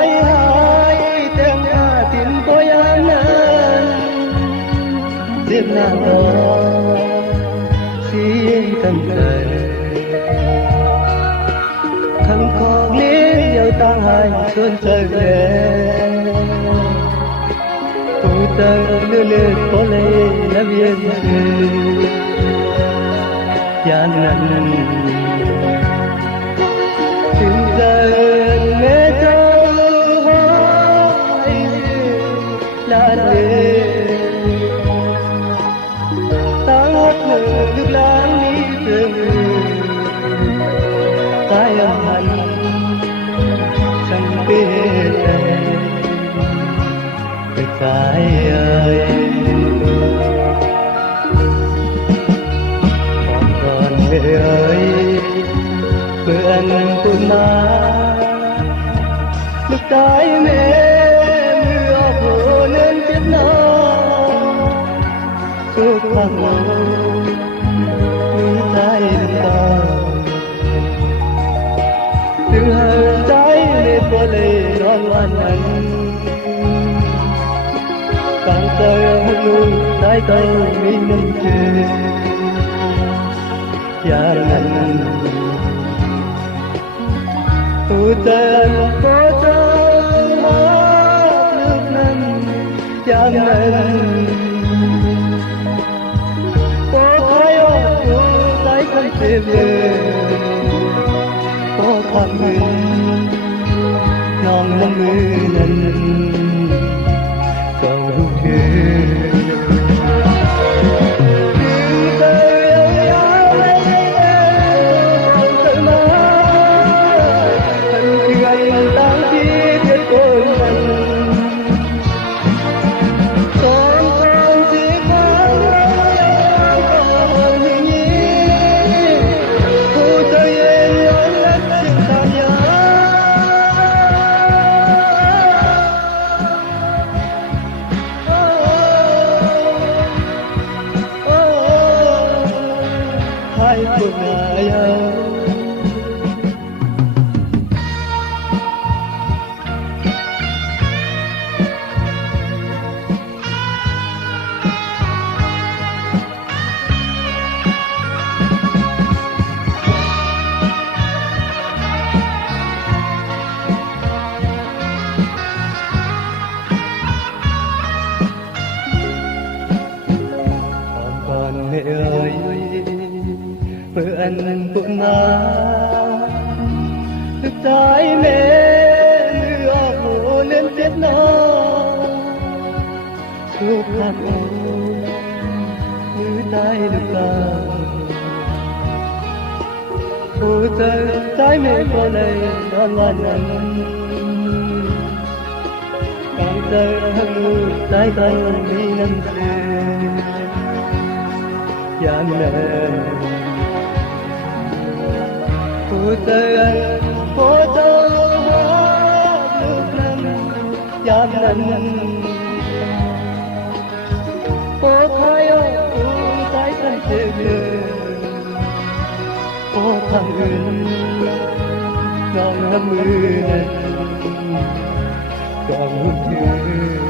ai hai tiếng tin tôi anh tiếp nàng đó xin tâm trời khăn khó lý yêu ta hai xuân trời về phụ tơ lư lư có lệ là viên gian nan tình giờ mê thơ hỏi là lệ ta hát nước lãng đi từng tai âm hạnh chẳng biết đời phải ơi còn mẹ ơi bữa ăn tôi má lúc trái mẹ mưa phủ nên biết nó suốt tháng như trái to từ hai trái lên qua lệ đoan oan anh càng tơ luôn trái tơ mi nâng chê gia đình tu tên có tơ nước nâng gia đình có thái ô trái thân thêm có thằng non năm mươi lần cầu kia hai cuộc đời còn mẹ ơi bữa ăn bữa má thức trái mẹ mưa phủ lên tiết nó suốt tháng như tay được lòng phụ tơ trái mẹ có lệ đoan oan anh càng tơ hăng trái tơ mi nâng chê gian nan phụ tơ nước nâng gian nan có thái ô trái thân thêm có thằng uyên non năm mươi lần còn hương